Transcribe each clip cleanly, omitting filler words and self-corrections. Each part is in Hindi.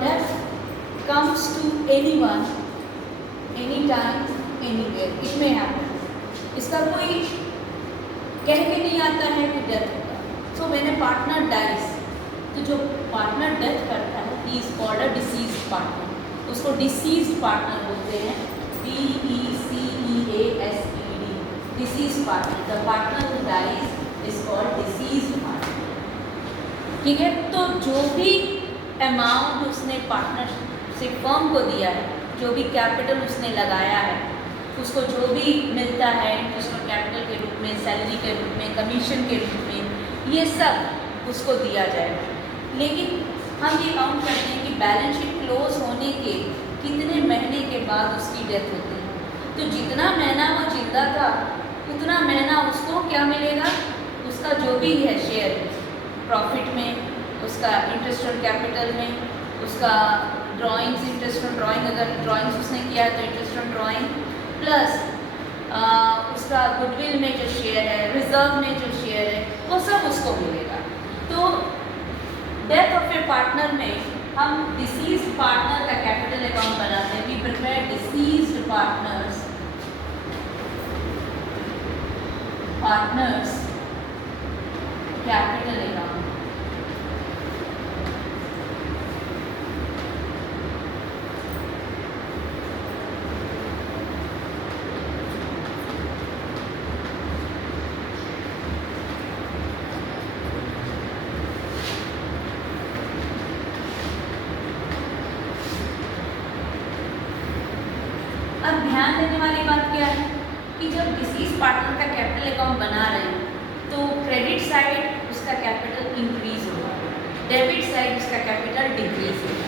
death comes to anyone, anytime, anywhere, it may happen. इसका कोई कह के नहीं आता है कि डेथ होगा. So when a partner dies, तो जो पार्टनर डेथ करता है he is called a deceased partner. उसको deceased partner बोलते हैं. DECEASED, deceased partner. The partner who dies is called deceased partner. ठीक है. तो जो भी अमाउंट उसने पार्टनरशिप फर्म को दिया है, जो भी कैपिटल उसने लगाया है, उसको जो भी मिलता है इंटरेस्ट ऑन कैपिटल के रूप में, सैलरी के रूप में, कमीशन के रूप में, ये सब उसको दिया जाएगा. लेकिन हम ये काउंट करते हैं कि बैलेंस शीट क्लोज होने के कितने महीने के बाद उसकी डेथ होती है. तो जितना महीना वो जिंदा था उतना महीना उसको क्या मिलेगा, उसका जो भी है शेयर प्रॉफिट में, उसका इंटरेस्ट ऑन कैपिटल में, उसका ड्राइंग्स, इंटरेस्ट ऑन ड्राइंग, अगर ड्राइंग्स उसने किया है तो इंटरेस्ट ऑन ड्राइंग, प्लस उसका गुडविल में जो शेयर है, रिजर्व में जो शेयर है, वो सब उसको मिलेगा. तो डेथ ऑफ ए पार्टनर में हम डिसीज्ड पार्टनर का कैपिटल अकाउंट बनाते हैं. We prepare deceased partners capital account. अब ध्यान देने वाली बात क्या है कि जब डिसीज पार्टनर का कैपिटल अकाउंट बना रहे हैं तो क्रेडिट साइड उसका कैपिटल इंक्रीज होगा, डेबिट साइड उसका कैपिटल डिक्रीज होगा.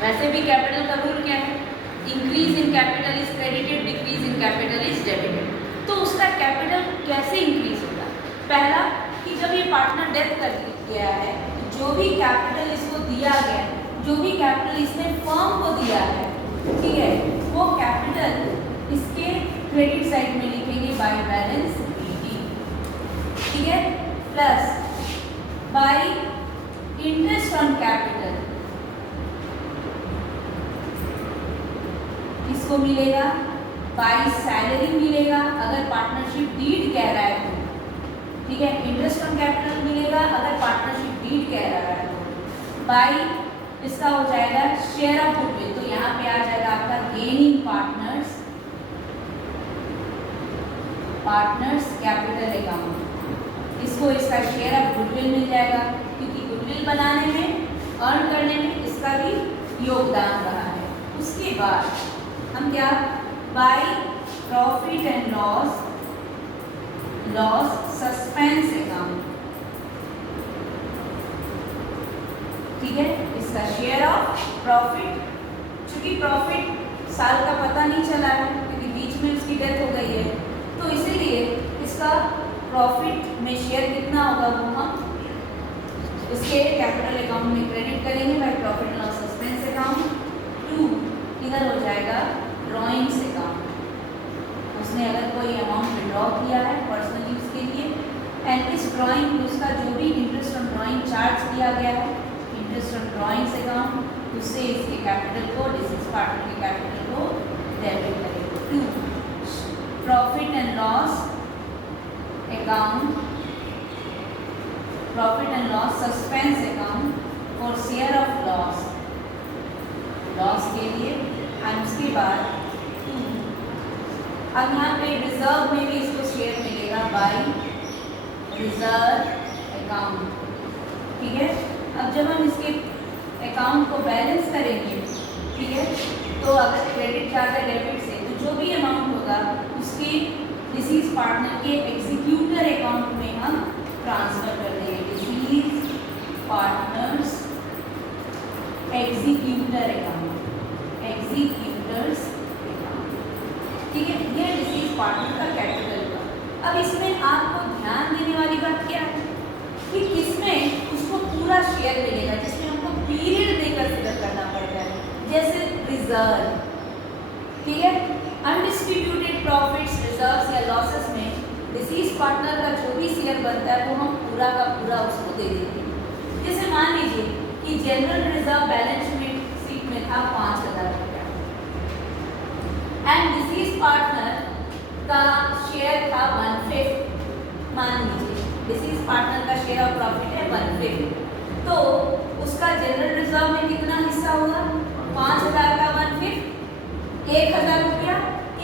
वैसे भी कैपिटल का रूल क्या है, increase in capital is credited, decrease in capital is debited. तो उसका कैपिटल कैसे इंक्रीज होगा? पहला कि जब ये पार्टनर डेथ कर गया है, जो भी कैपिटल इसको दिया गया, जो भी कैपिटल इसने फर्म को दिया है, ठीक है, वो कैपिटल इसके क्रेडिट साइड में लिखेंगे बाय बैलेंस ईटी. ठीक है. Plus by interest on capital इसको मिलेगा, बाय सैलरी मिलेगा अगर पार्टनरशिप डीड कह रहा है तो. ठीक है. इंटरेस्ट ऑन कैपिटल मिलेगा अगर पार्टनरशिप डीड कह रहा है तो. बाय इसका हो जाएगा शेयर ऑफ गुडविल, तो यहाँ पे आ जाएगा आपका gain in partners capital account. इसको इसका शेयर ऑफ गुडविल मिल जाएगा क्योंकि गुडविल बनाने में, अर्न करने में इसका भी योगदान रहा है. उसके बाद हम क्या, by profit and loss suspense account. ठीक है. इसका शेयर ऑफ प्रॉफिट, चूंकि प्रॉफिट साल का पता नहीं चला है क्योंकि बीच में उसकी डेथ हो गई है, तो इसीलिए इसका प्रॉफिट में शेयर कितना होगा वो हम उसके कैपिटल अकाउंट में क्रेडिट करेंगे by profit loss suspense account. 2 इधर हो जाएगा ड्राइंग्स अकाउंट. उसने अगर कोई अमाउंट विड्रॉ किया है पर्सनल यूज के लिए, एंड इस ड्राइंग उसका जो भी इंटरेस्ट ऑन ड्राइंग चार्ज किया गया है, इंटरेस्ट ऑन ड्राइंग्स अकाउंट, उससे इसके कैपिटल को, डिसीज पार्टनर के कैपिटल को डेबिट करेंगे. 2 profit and loss account, profit and loss suspense account for share of loss के लिए. एंड उसके बाद अब यहाँ पे रिजर्व में भी इसको शेयर मिलेगा बाय रिजर्व अकाउंट. ठीक है. अब जब हम इसके अकाउंट को बैलेंस करेंगे, ठीक है, तो अगर क्रेडिट जाता है डेबिट से, तो जो भी अमाउंट होगा उसके डिसीज पार्टनर के एग्जीक्यूटर अकाउंट में हम ट्रांसफर कर देंगे. Disease partners executor account, executors account. ठीक है. ये डिसीज पार्टनर का कैपिटल का. अब इसमें आपको ध्यान देने वाली बात क्या है कि किसमें उसको पूरा शेयर मिलेगा, जिसमें हमको पीरियड देकर फिगर करना पड़ता है, जैसे रिजर्व. ठीक है. अनडिस्ट्रीब्यूटेड प्रॉफिट्स, रिजर्व्स या लॉसेस में डिसीज पार्टनर का जो भी शेयर बनता है वो हम पूरा का पूरा उसको दे देंगे. जैसे मान लीजिए कि जनरल रिजर्व बैलेंस शीट था 5,000 रुपया। एंड डिसीज पार्टनर का शेयर था 1/5। मान लीजिए डिसीज पार्टनर का शेयर ऑफ प्रॉफिट है 1/5, तो उसका जनरल रिजर्व में कितना हिस्सा होगा? 5,000 का 1/5, 1,000 रुपया,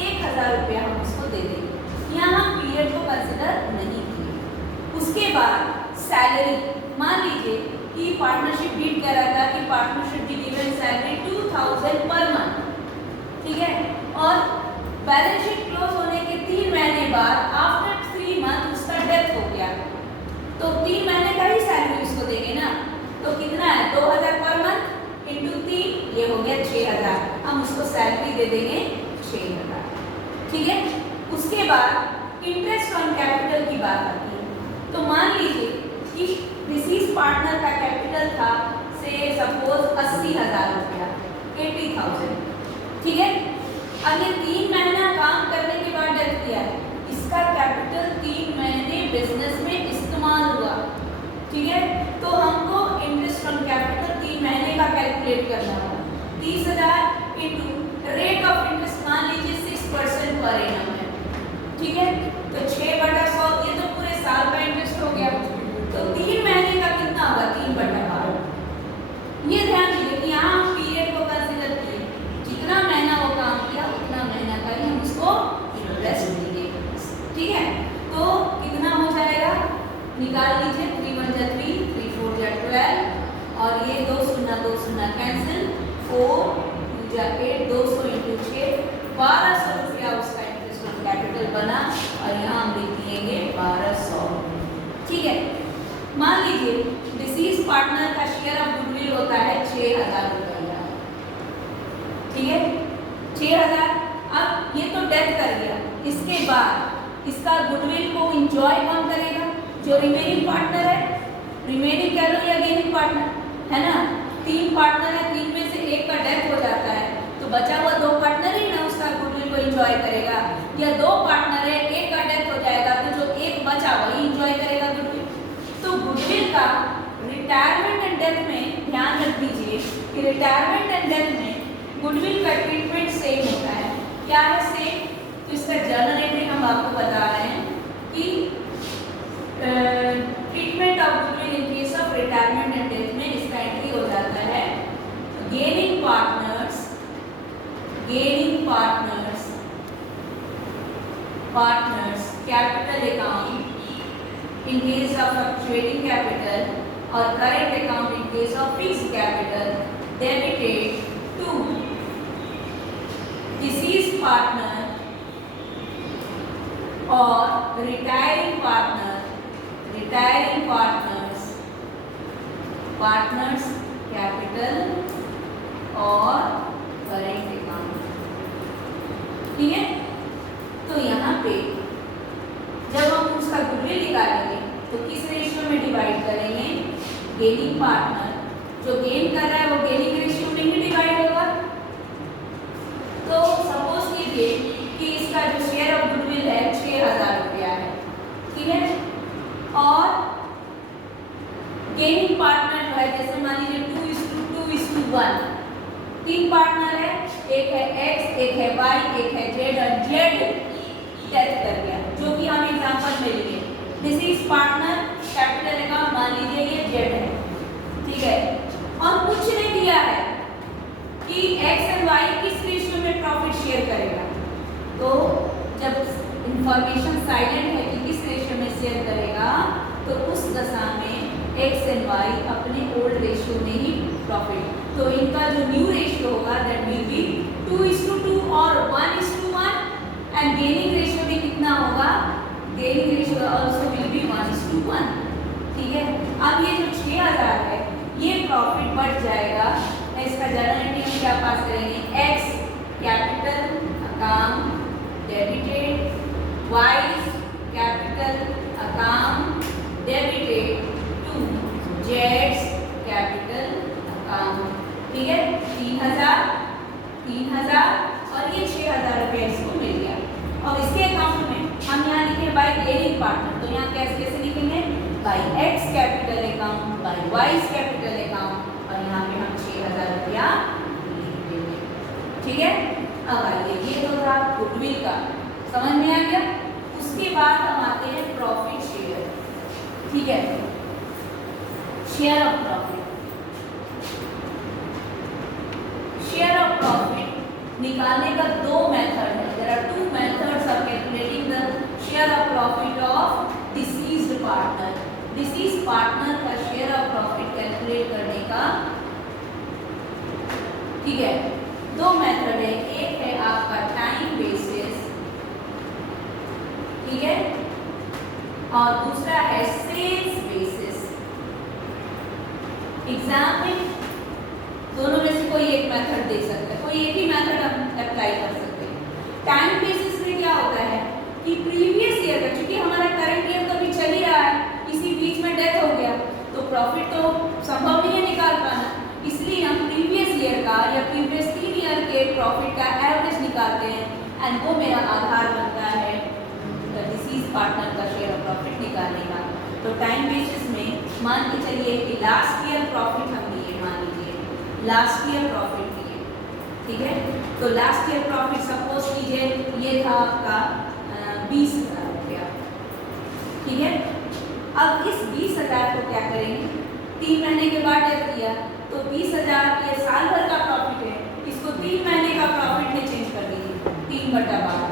1,000 रुपया हम उसको दे देंगे। यहाँ पीरियड को कंसिडर नहीं किए। उसके बाद सैलरी, मान लीजिए कि पार्टनरशिप डीड कह रहा था कि partnership D given salary 2,000 per month, ठीक है, और बैलेंस शीट क्लोज होने के 3 महीने बाद आफ्टर 3 मंथ उसका डेथ हो गया, तो 3 महीने का ही सैलरी उसको देंगे ना, तो कितना है? 2,000 पर मंथ इंटू 3, ये हो गया 6,000। हम उसको सैलरी दे देंगे 6,000, ठीक है। उसके बाद इंटरेस्ट ऑन कैपिटल की बात आती है। तो मान लीजिए कि डिसीज पार्टनर का कैपिटल था से सपोज 80,000 रुपया, 80,000, ठीक है। अब ये 3 महीना काम करने के बाद डेथ किया है, इसका कैपिटल 3 महीने बिजनेस में इस्तेमाल हुआ, ठीक है। तो हमको इंटरेस्ट ऑन कैपिटल 3 महीने का कैलकुलेट करना होगा। 30,000 इंटू रेट ऑफ इंटरेस्ट मान लीजिए 6% पर एनम है, ठीक है, तो 6/100, ये तो पूरे साल का इंटरेस्ट हो गया। तो 3 महीने का कितना होगा? 3/12। ये ध्यान दीजिए कि यहाँ हम पीरियड को कंसिडर किए, जितना महीना वो काम किया उतना महीना का ही हम उसको इंटरेस्ट देंगे, ठीक है। तो कितना हो जाएगा? निकाल लीजिए, 3 1 जा 3, 3 4 जा 12, और ये 2 0 2 0 कैंसिल, 4 2 जा 8, 200 इंटू 6, 1,200 रुपया उसका इंटरेस्ट ऑन कैपिटल बना, और यहाँ हम लिख दिएंगे 1,200, ठीक है। मान लीजिए डिसीज पार्टनर का शेयर ऑफ गुडविल होता है 6,000 रुपया, ठीक है, 6,000। अब ये तो डेथ कर गया, इसके बाद इसका गुडविल को इंजॉय कौन करेगा? जो रिमेनिंग पार्टनर है, रिमेनिंग कह लो या गेनिंग पार्टनर, है ना। 3 पार्टनर है, 3 में से एक का डेथ हो जाता है, तो बचा हुआ 2 पार्टनर ही ना उसका गुडविल को इंजॉय करेगा, या 2 पार्टनर है, एक का डेथ हो जाएगा, तो जो एक बचा वही इंजॉय करेगा गुडविल। तो गुडविल का रिटायरमेंट एंड डेथ में ध्यान रख दीजिए कि रिटायरमेंट एंड डेथ में गुडविल का ट्रीटमेंट सेम होता है। क्या है सेम? तो इसका जर्नल एंट्री हम आपको बता रहे हैं कि treatment of goodwill in case of retirement and death में इसका एंट्री हो जाता है gaining partners capital account in case of fluctuating capital और current account in case of fixed capital debited to deceased partner और रिटायरिंग पार्टनर्स कैपिटल और करेंट अकाउंट, ठीक है। तो यहाँ पे जब हम उसका गुडविल निकालेंगे तो किस रेशियो में डिवाइड करेंगे? गेनिंग पार्टनर जो गेन कर रहा है वो गेनिंग रेशियो में ही डिवाइड होगा। तो सपोज कीजिए कि इसका जो शेयर ऑफ गुडविल है 6,000 रुपया है, ठीक है, और गेनिंग पार्टनर जो है जैसे मान लीजिए 2:2:1, 3 पार्टनर है, एक है x, एक है y, एक है z, और z डेथ कर गया, जो कि हम एग्जांपल में लिए डिसीज पार्टनर कैपिटल अकाउंट मान लीजिए ये z है, ठीक है, और कुछ नहीं दिया है कि x एंड y किस रेशियो में प्रॉफिट शेयर करेगा। तो जब इंफॉर्मेशन साइलेंट है कि किस रेशियो में शेयर करेगा, तो उस दशा में x एंड y अपने ओल्ड रेशियो में ही प्रॉफिट, तो इनका जो न्यू रेशियो होगा दैट विल बी 2:2 और 1:1, एंड गेनिंग रेशियो भी कितना होगा? Gaining ratio also will be 1:1, ठीक है। अब ये जो 6,000 है ये प्रॉफिट बढ़ जाएगा, इसका जर्नल एंट्री हम क्या पास करेंगे? x capital account debited, y capital account debited to z capital account, ठीक है। 3,000 और ये 6,000 रुपये इसको मिल गया, और इसके अकाउंट में हम यहाँ लिखे बाय गेनिंग पार्टनर, तो यहाँ कैसे लिखेंगे? By x capital account, by y capital account, और यहाँ पे हम 6,000 रुपया लिखेंगे। समझ में आ गया? उसके बाद हम आते हैं प्रॉफिट शेयर। ठीक है, share of profit. Share of profit निकालने का दो मेथड है। There are two methods of calculating the share of profit of deceased partner. Deceased partner का शेयर ऑफ प्रॉफिट कैलकुलेट करने का, ठीक है, दो मेथड है। एक है आपका टाइम बेसिस, ठीक है, और दूसरा है सेल्स बेसिस। एग्जाम में दोनों में से कोई एक मेथड दे सकते हैं, कोई एक ही मेथड हम अप्लाई कर सकते हैं। टाइम बेसिस में क्या होता है कि प्रीवियस ईयर का, क्योंकि हमारा करंट ईयर तो अभी चल ही रहा है, इसी बीच में डेथ हो गया तो प्रॉफिट तो संभव नहीं है निकाल पाना, इसलिए हम प्रीवियस ईयर का या प्रीवियस 3 ईयर के प्रॉफिट का एवरेज निकालते हैं एंड वो मेरा आधार बनता है डिसीज पार्टनर का शेयर ऑफ प्रॉफिट निकालने का। तो टाइम बेसिस में मान के चलिए कि लास्ट ईयर प्रॉफिट हम लिए, मान लीजिए लास्ट ईयर प्रॉफिट लिए, ठीक है, तो लास्ट ईयर प्रॉफिट सपोज कीजिए ये था आपका 20,000 रुपया, ठीक है। अब इस 20,000 को क्या करेंगे, 3 महीने के बाद डेथ किया तो 20,000 ये साल भर का प्रॉफिट है, इसको 3 महीने का प्रॉफिट में चेंज कर दीजिए 3/12।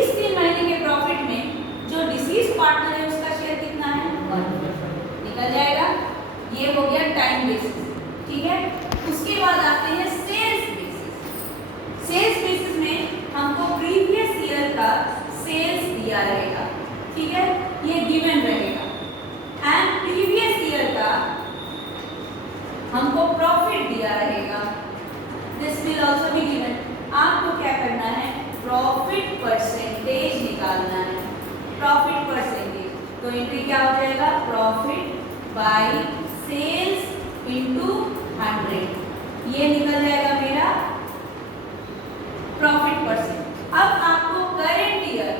इस 3 महीने के प्रॉफिट में जो डिसीज पार्टनर है उसका शेयर कितना है, 1% निकल जाएगा। ये हो गया टाइम बेसिस, ठीक है। उसके बाद आते हैं सेल्स बेसिस। सेल्स बेसिस में हमको प्रीवियस ईयर का सेल्स दिया रहेगा, ठीक है, ये गिवन रहेगा एंड प्रीवियस ईयर का हमको प्रॉफिट दिया रहेगा, this will also be given. आपको क्या करना है, प्रॉफिट परसेंटेज निकालना है, प्रॉफिट परसेंटेज। तो एंट्री क्या हो जाएगा, प्रॉफिट बाय सेल्स इनटू 100, ये निकल जाएगा मेरा प्रॉफिट परसेंट। अब आपको current year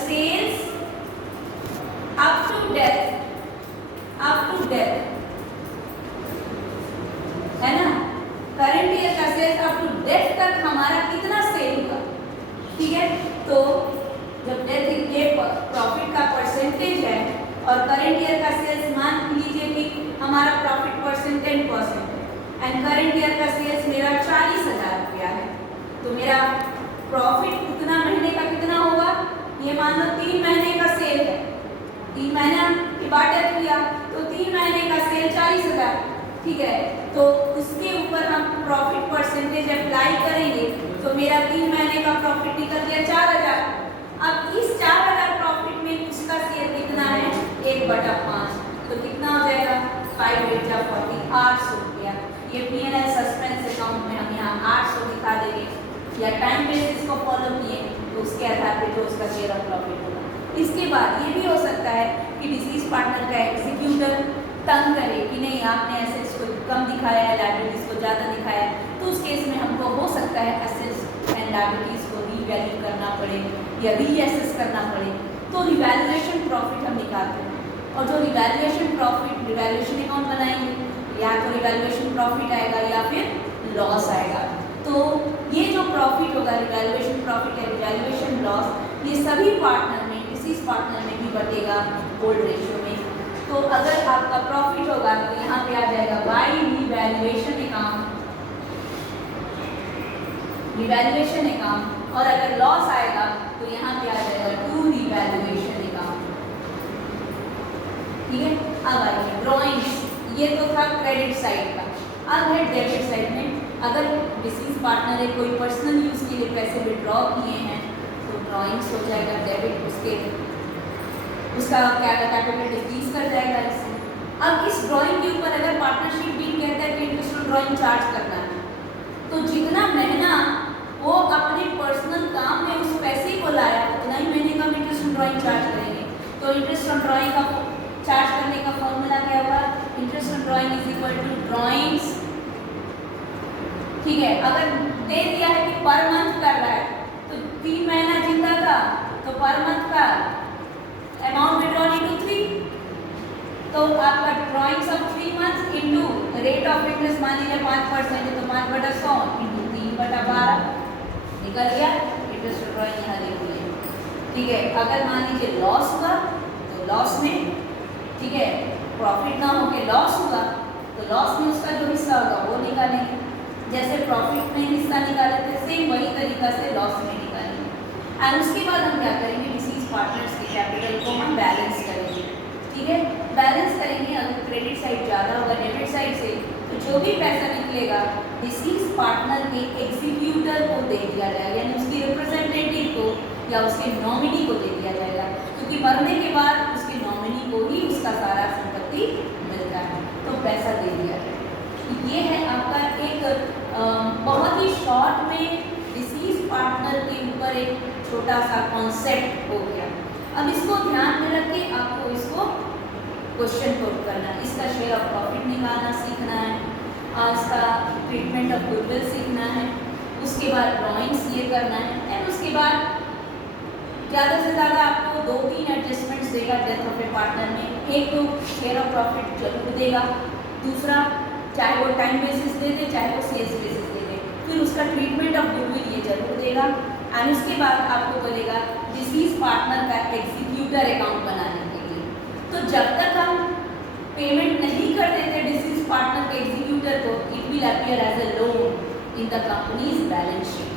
sales up to death है ना, करंट ईयर का सेल्स अप टू डेथ तक हमारा कितना सेल हुआ, ठीक है। तो जब डेथ के प्रॉफिट का परसेंटेज है और करंट ईयर का सेल्स मान लीजिए कि हमारा प्रॉफिट परसेंट 10% है एंड करंट ईयर का सेल्स मेरा 40,000 रुपया है, तो मेरा प्रॉफिट उतना महीने का कितना होगा, ये मान लो 3 महीने का सेल है, 3 महीना के बाद डेथ किया तो 3 महीने का सेल 40,000, ठीक है। तो उसके ऊपर हम प्रॉफिट परसेंटेज अप्लाई करेंगे तो मेरा 3 महीने का प्रॉफिट निकल गया 4,000। अब इस 4,000 प्रॉफिट में उसका शेयर कितना है, 1/5, तो कितना हो जाएगा 5 × 40, 800 रुपया। ये P&L सस्पेंस अकाउंट में हम यहाँ 800 दिखा देंगे, या टाइम बेसिस को फॉलो किए तो उसके आधार पर जो उसका शेयर ऑफ प्रॉफिट होगा। इसके बाद ये भी हो सकता है कि डिसीज पार्टनर का एग्जीक्यूटर तंग करे कि नहीं आपने एसेट्स को कम दिखाया है, लायबिलिटीज को ज़्यादा दिखाया है, तो उस केस में हमको हो सकता है एसेट्स एंड लायबिलिटीज को रीवैल्यू करना पड़े या रीअसेस करना पड़े, तो रिवैल्यूएशन प्रॉफिट हम निकालते हैं। और जो रिवैल्यूएशन प्रॉफिट, रिवैल्यूएशन अकाउंट बनाएंगे, या तो रिवैल्यूएशन प्रॉफिट आएगा या फिर लॉस आएगा। तो ये जो प्रॉफिट होगा, रिवैल्यूएशन प्रॉफिट या रिवैल्यूएशन लॉस, ये सभी पार्टनर में, डिसीज पार्टनर में भी बटेगा ओल्ड रेशियो में। तो अगर आपका प्रॉफिट होगा तो यहाँ पे आ जाएगा by revaluation account, revaluation account, और अगर लॉस आएगा तो यहाँ पे आ जाएगा टू रिवैल्यूएशन अकाउंट, ठीक है। अब आइए ड्रॉइंग्स, ये तो था क्रेडिट साइड का। अब है डेबिट साइड में, अगर डिसीज पार्टनर ने कोई पर्सनल यूज के लिए पैसे विड्रॉ किए हैं तो ड्रॉइंग्स हो जाएगा डेबिट, उसका क्या कैपिटल डिक्रीज कर जाएगा इससे। अब इस ड्राइंग के ऊपर अगर पार्टनरशिप डील कहता है कि इंटरेस्ट ऑन ड्राइंग चार्ज करना है, तो जितना महीना वो अपने पर्सनल काम में उस पैसे को लाया उतना ही महीने का इंटरेस्ट ऑन ड्राइंग चार्ज करेंगे। तो इंटरेस्ट ऑन ड्राइंग का चार्ज करने का फॉर्मूला क्या होगा, interest on drawing is equal to drawings, ठीक है। अगर दे दिया है कि पर मंथ कर रहा है तो 3 महीना जिंदा था तो पर मंथ का अमाउंट विड्रॉन इनटू 3, तो आपका drawings of 3 months into rate of interest मान लीजिए 5% है, तो 5/100 इनटू 3/12 निकल गया। इंटरेस्ट ड्रॉइंग यहाँ देखिए, ठीक है। अगर मान लीजिए लॉस हुआ तो लॉस में, ठीक है, प्रॉफिट ना होके लॉस हुआ तो लॉस में उसका जो हिस्सा होगा वो निकालेंगे। जैसे प्रॉफिट में हिस्सा निकाले थे सेम वही तरीका से लॉस में निकालेंगे। एंड उसके बाद हम क्या करेंगे, डिसीज पार्टनर्स के कैपिटल को हम बैलेंस करेंगे, ठीक है। बैलेंस करेंगे, अगर क्रेडिट साइड ज़्यादा होगा डेबिट साइड से, तो जो भी पैसा निकलेगा डिसीज पार्टनर के एग्जीक्यूटर को दे दिया जाएगा, यानी उसकी रिप्रेजेंटेटिव को या उसके नॉमिनी को दे दिया जाएगा, क्योंकि मरने के बाद उसके नॉमिनी को ही उसका सारा संपत्ति मिलता है, तो पैसा दे दिया जाएगा। ये है आपका एक बहुत ही शॉर्ट में डिसीज पार्टनर के ऊपर एक छोटा सा कॉन्सेप्ट हो गया। अब इसको ध्यान में रख के आपको इसको क्वेश्चन पुट करना है, इसका शेयर ऑफ प्रॉफिट निकालना सीखना है, और इसका ट्रीटमेंट ऑफ गुडविल सीखना है, उसके बाद ड्राइंग्स ये करना है, एंड उसके बाद ज़्यादा से ज़्यादा आपको 2-3 एडजस्टमेंट्स देगा डेथ ऑफ ए पार्टनर में। एक तो शेयर ऑफ प्रॉफिट जरूर देगा, दूसरा चाहे वो टाइम बेसिस दे दे चाहे वो सेल्स बेसिस दे दे, फिर उसका ट्रीटमेंट ऑफ गुडविल ये जरूर देगा। एंड उसके बाद आपको बोलेगा डिसीज पार्टनर का एग्जीक्यूटर अकाउंट बनाने के लिए। तो जब तक हम पेमेंट नहीं कर देते डिसीज पार्टनर के एग्जीक्यूटर को, it will appear as a loan in the company's balance sheet,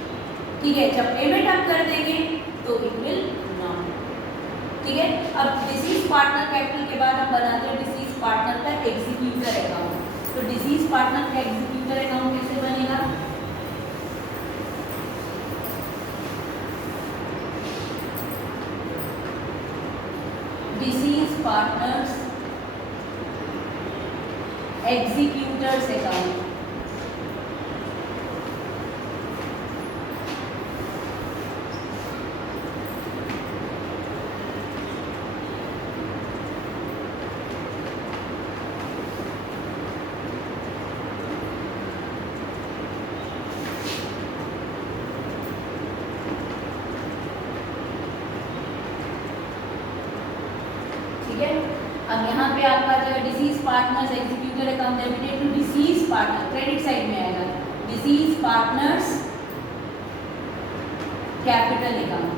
ठीक है। जब पेमेंट आप कर देंगे तो इट विल नॉट, ठीक है। अब डिसीज पार्टनर कैपिटल के बाद हम बनाते हैं डिसीज पार्टनर का एग्जीक्यूटर अकाउंट। तो डिसीज पार्टनर का एग्जीक्यूटर अकाउंट कैसे बनेगा, डिसीज पार्टनर्स एग्जीक्यूटर्स अकाउंट। अब यहाँ पे आपका जो है deceased partners executor account debited to deceased partner, credit side में आएगा डिसीज पार्टनर्स कैपिटल अकाउंट।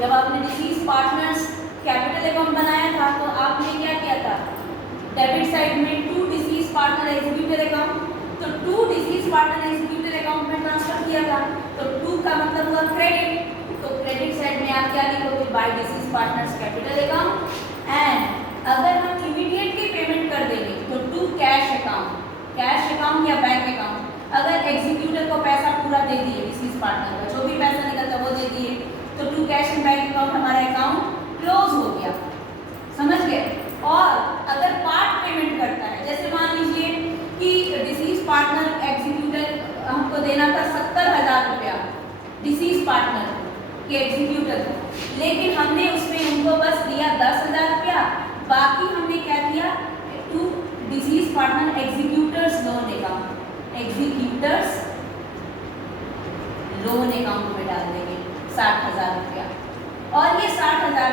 जब आपने डिसीज पार्टनर्स कैपिटल अकाउंट बनाया था तो आपने क्या किया था, डेबिट साइड में to deceased partner executor account, तो to deceased partner executor account में ट्रांसफर किया था, तो टू का मतलब हुआ क्रेडिट, तो क्रेडिट साइड में आप क्या लिखोगे, by deceased partners capital account. And अगर हम इमीडिएटली पेमेंट कर देंगे तो to cash account, cash account या बैंक अकाउंट। अगर एग्जीक्यूटर को पैसा पूरा दे दिए डिसीज पार्टनर का, जो भी पैसा निकलता वो दे दिए, तो to cash and bank account हमारा अकाउंट क्लोज हो गया, समझ गए। और अगर पार्ट पेमेंट करता है, जैसे मान लीजिए कि डिसीज पार्टनर एग्जीक्यूटर हमको देना था 70,000 रुपया डिसीज पार्टनर के एग्जीक्यूटर को, लेकिन हमने उसमें उनको बस दिया 10,000 रुपया, बाकी हमने क्या किया, to deceased partner executors loan account, executors loan account में डाल देंगे 60,000 रुपया। और ये 60,000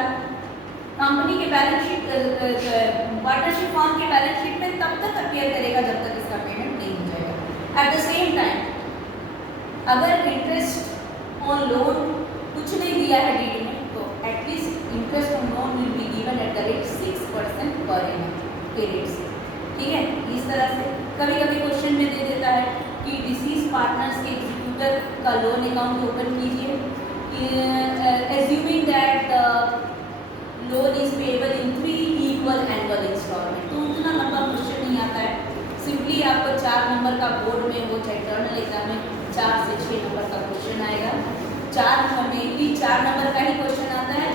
कंपनी के बैलेंस शीट, पार्टनरशिप फॉर्म के बैलेंस शीट में तब तक अपीयर करेगा जब तक इसका पेमेंट नहीं हो जाएगा। एट द सेम टाइम अगर इंटरेस्ट ऑन लोन कुछ नहीं दिया है डीडी में, तो at least interest on loan will be given at the rate 6% per annum के रेट से, ठीक है। इस तरह से कभी कभी क्वेश्चन में दे देता है कि डिसीज पार्टनर्स के एग्जीक्यूटर का लोन अकाउंट ओपन कीजिए, assuming that the loan is payable in 3 equal annual instalment. तो उतना लंबा क्वेश्चन नहीं आता है, सिंपली आपको 4 नंबर का बोर्ड में वो इंटरनल एग्जाम में 4 से 6 नंबर का क्वेश्चन आएगा। 4 नंबर में भी 4 नंबर का ही क्वेश्चन आता है,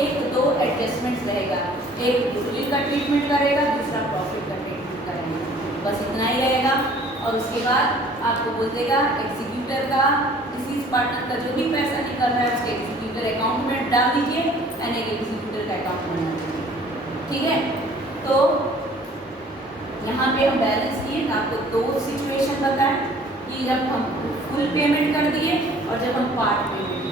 1-2 एडजस्टमेंट्स रहेगा, एक गुडविल का ट्रीटमेंट करेगा, दूसरा प्रॉफिट का ट्रीटमेंट करेगा, बस इतना ही रहेगा। और उसके बाद आपको बोल देगा एग्जीक्यूटर का, डिसीज पार्टनर का जो भी पैसा निकल रहा है उसके एग्जीक्यूटर अकाउंट में डाल दीजिए एंड एक एग्जीक्यूटर का अकाउंट बना दीजिए, ठीक है। तो यहाँ पे हम बैलेंस किए, आपको 2 सिचुएशन बताएं कि जब हम फुल पेमेंट कर दिए और जब हम पार्ट पेमेंट